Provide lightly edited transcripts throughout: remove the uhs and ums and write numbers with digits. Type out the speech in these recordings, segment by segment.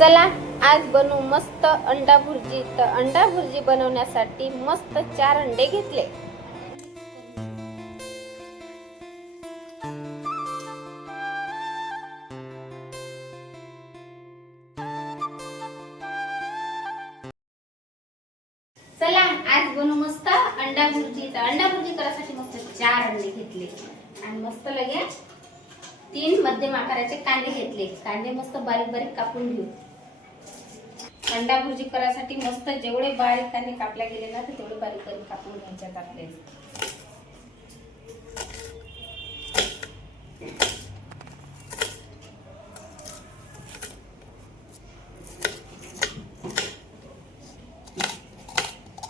चला आज बनवू मस्त अंडा भुर्जी। तर अंडा भुर्जी बनवण्यासाठी मस्त 4 अंडे घेतले। चला आज बनवू मस्त अंडा भुर्जी। तर अंडा भुर्जी करायसाठी मस्त 4 अंडे घेतले आणि मस्त लगे 3 मध्यम आकाराचे कांदे घेतले। कांदे मस्त बारीक बारीक कापून घेऊ। अंडा भुर्जी करायसाठी मस्त जेवढे बारीक कांदे कापल्या गेले ना तेवढे बारीक बारीक कापून घ्यायचे आपले।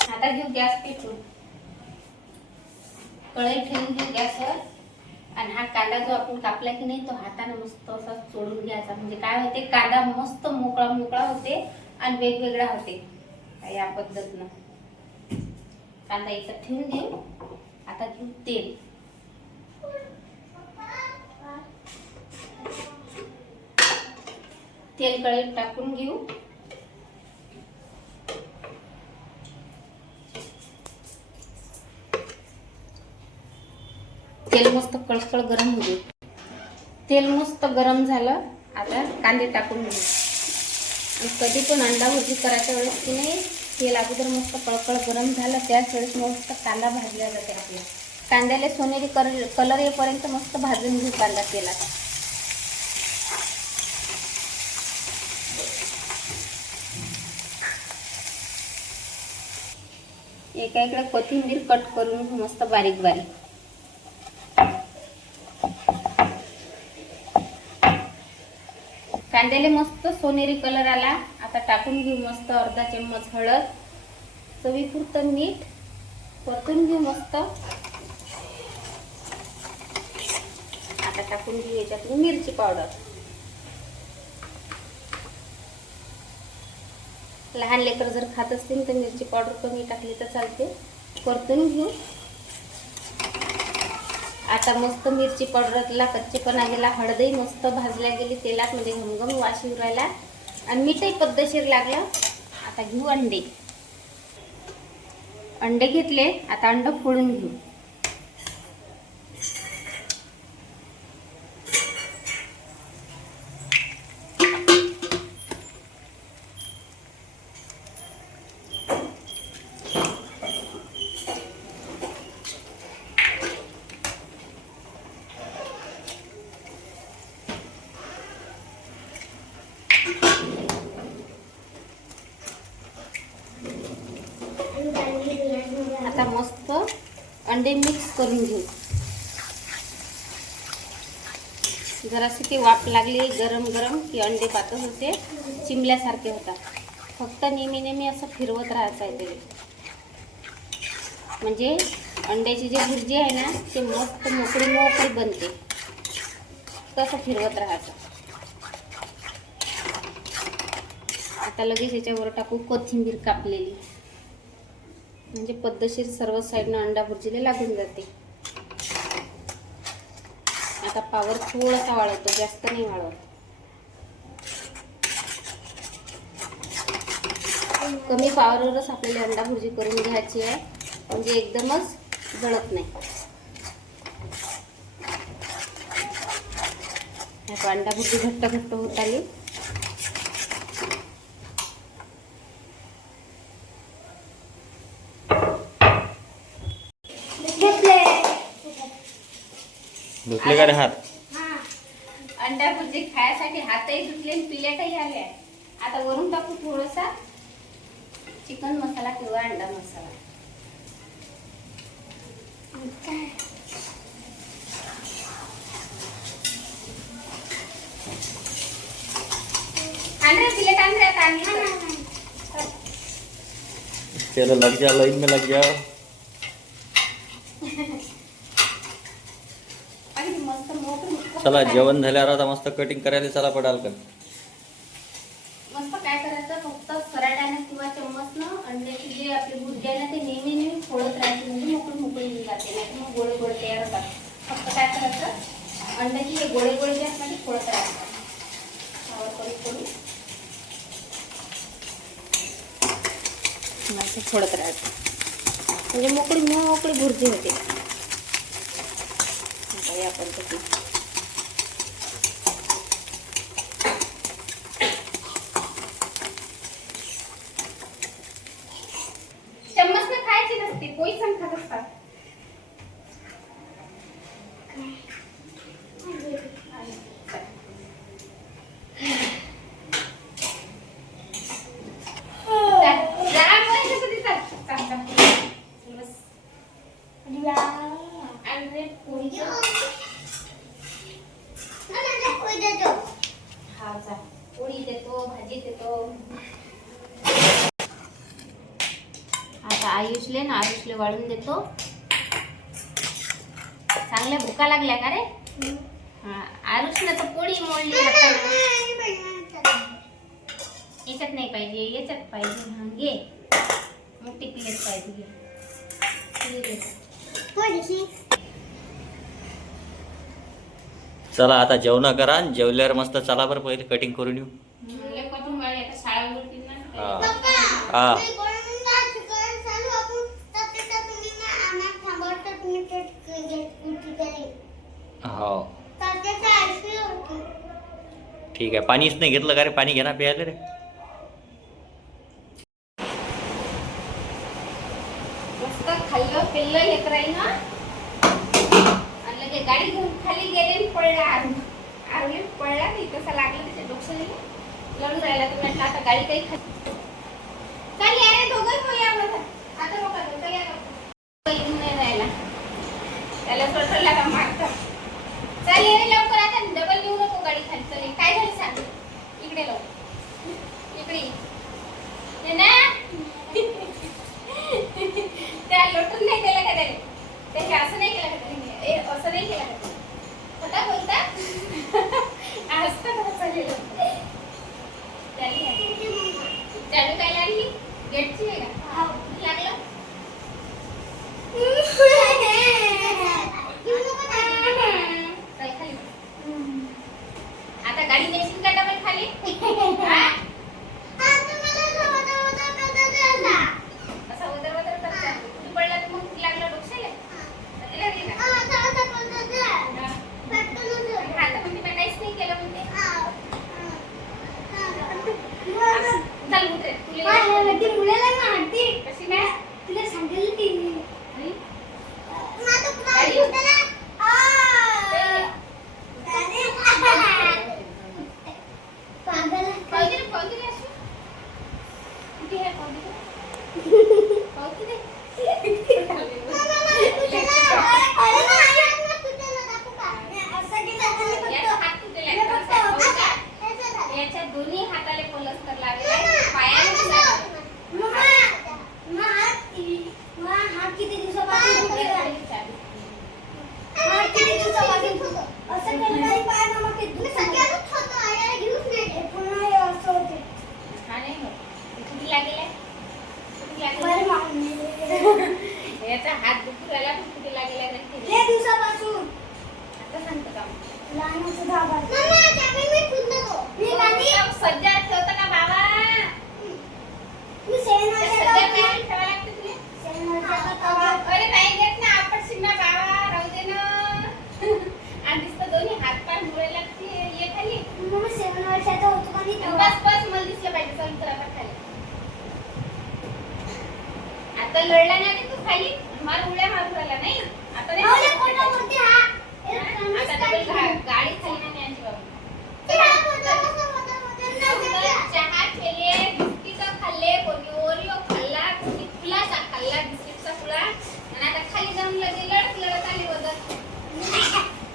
आता घेऊ गॅस पेटवून, कढई ठेवून घेऊ गॅसवर आणि हा कांदा जो आपण कापला की नाही तो हाताने मस्त असा चोळून घ्यायचा। म्हणजे काय होते, कांदा मस्त मोकळा मोकळा होते आणि वेगवेगळा होते। या पद्धतीने कांदा इथं ठेवून देऊ। आता घेऊ तेल। तेल कढईत टाकून घेऊ। तेल मस्त कळकळ गरम होऊ दे। तेल मस्त गरम झालं, आता कांदे टाकून घेऊ। आणि कधी पण अंडा भुर्जी करायच्या वेळेस की नाही तेल अगोदर मस्त कळकळ गरम झालं त्याच वेळेस मस्त कांदा भाजला जाते। आपला कांद्याला सोनेरी कलर येईपर्यंत मस्त भाजून घेऊ कांदा तेलात। एका इकडे कोथिंबीर कट करून घेऊ मस्त बारीक बारीक। कांद्याला मस्त सोनेरी कलर आला, आता टाकून घेऊ मस्त अर्धा चम्मच हळद, चवीपुरतं मीठ, परतून घेऊ मस्त। आता टाकून घेऊ याच्यातून मिरची पावडर। लहान लेकर जर खात असतील तर मिरची पावडर कमी टाकली तर चालते। परतून घेऊ। आता मस्त मिरची पावडरला कच्चेपणा गेला, हळदही मस्त भाजल्या गेली तेलात, म्हणजे घमघम वास येऊ राहिला आणि मीठही पद्धतशीर लागलं। आता घेऊ अंडे। अंडे घेतले, आता अंड फोडून घेऊ। आता मस्त अंडे मिक्स करून घेऊ। जराशी ती वाफ लागली गरम गरम की अंडे पातळ होते, चिमल्यासारखे होतात। फक्त नेहमी नेहमी असं फिरवत राहायचं आहे ते, म्हणजे अंड्याची जी भुर्जी आहे ना ते मस्त मोकळी मोकळी बनते। तसं फिरवत राहायचं। आता लगेच याच्यावर टाकू कोथिंबीर कापलेली, म्हणजे पद्धतशीर सर्व साईडनं अंडा भुर्जीला लागून जाते। आता पावर थोडासा वाढवतो, जास्त नाही वाढवत। कमी पावरवरच आपल्याला अंडा भुर्जी करून घ्यायची आहे, म्हणजे एकदमच जळत नाही। अंडा भुर्जी घट्ट घट्ट होत आली। धुतले का रे हात? अंडा भुर्जी खायसाठी हातही धुतले, प्लेटही आल्या। आता वरून टाकू थोडासा चिकन मसाला किंवा अंडा मसाला। प्लेट चलो लग जा, लाइन में लग जाओ। चला जेवण झाल्यावर आता मस्त कटिंग करायला चला पडाल का? मस्त काय करायचं, फक्त सराट्याने किंवा चम्मचनं अंड्याची जे आपली भुर्जी आहे ना ते नेहमी नेहमी फोडत राहायची, म्हणजे मोकळी मोकळी होऊन जाते, नाही मग गोळे गोळे तयार होतात। फक्त काय करायचं, अंड्याची हे गोळे गोळे जे असतात ते फोडत राहायचं। असं फोडत राहायचं म्हणजे मोकळी भुर्जी होते. आता या पद्धतीने चम्मचने खायची नसते, पोळी पण खात असतात. पोळी देतो, भाजी देतो. आता आयुषले वाढून देतो. चांगल्या भुका लागल्या का रे? आरुषला तर पोळी मोडली. याच्यात नाही पाहिजे, याच्यात पाहिजे. हा घे, मोठी प्लेट पाहिजे. घे. चला आता जेवण करा आणि जेवल्यावर मस्त चला बरं पहिले कटिंग करून येऊ. हा हा हो ठीक आहे. पाणीच नाही घेतलं का रे? पाणी घे ना प्यायला रे. मस्त खाल्लं पिल्लं लेकराईनं आणि लगे गाडी घेऊन खाली गेले आणि पडला. आरुले पडला नाही, तसा लागला त्याच्या डोक्याला. लढू राहिला तर म्हटलं आता गाडी काही चाल यारे दोघं या आता बघा दोघं या येऊन नाही राहिला. त्याला सोडला का मारता. चाल ये लवकर, आता डबल येऊ नको गाडी खाली. चल काय झालं सांग. इकडे लाव, इकडे ये ना. त्या लोटून नाही केलं का त्याने? त्याने असं नाही केलं का त्याने? असं नाही केलं का? खोटा बोलता असतं का चालेल. चालू काय लागली? गेटची आहे का? लागलं खाली. आता गाडी नेशील का डबल खाली? असा उदर उदर करता. तू पडला तर मग लागलं डोक्याला? लागली का? आता म्हणते मी काहीच नाही केलं म्हणते. चल उतरे. कशी काय? तुला सांगितलं की याच्या दोन्ही हाताले पलस्तर लावलेला आहे, पायाला किती दिवसापासून याचा हात दुखू राहिला पण कुठे लागेला नाही दिवसापासून. आता सांगतो का सज्जा ठेवता का बाबा? अरे नाही घेत ना आपण शिन्ना बाबा, राहू दे ना. आणि दिसतं दोन्ही हात पाय मुळे लागते. ये खाली. 7 वर्षाचा होतो का नाही? बस बस मला दिसलं पाहिजे. चल उतर आता खाली. आता लढला नाही तू खाली. मार उड्या मारून राहिला नाही. आता नाही. आता डबल गाडी खाली नाही न्यायची बाबा. चहा केले, बिस्किट खाल्ले, कोणी ओरिओ खाल्ला, कोणी खुलासा खाल्ला, बिस्किटचा खुला. आणि आता खाली जाऊन लगे लढत आली वगैरे.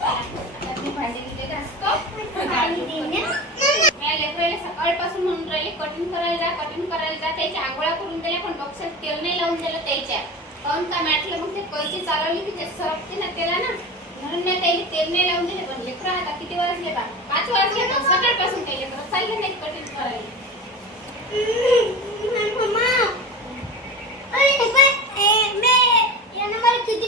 आता ती भाजी दिले घासतो. लेकराला सकाळपासून म्हणून राहिले कटिंग करायला जा. त्याच्या आंघोळा करून दिल्या पण डोक्यात तेल नाही लावून दिलं त्याच्या. काऊन का म्हटलं मग ते कैची चालवली की ते सरकते ना तेला ना, म्हणून मी त्याला तेल नाही लावून दिले. पण लेकरं आता किती वाजले बा? 5 वाजले. पण सकाळपासून ते लेकरं चालले नाही कटिंग करायला. किती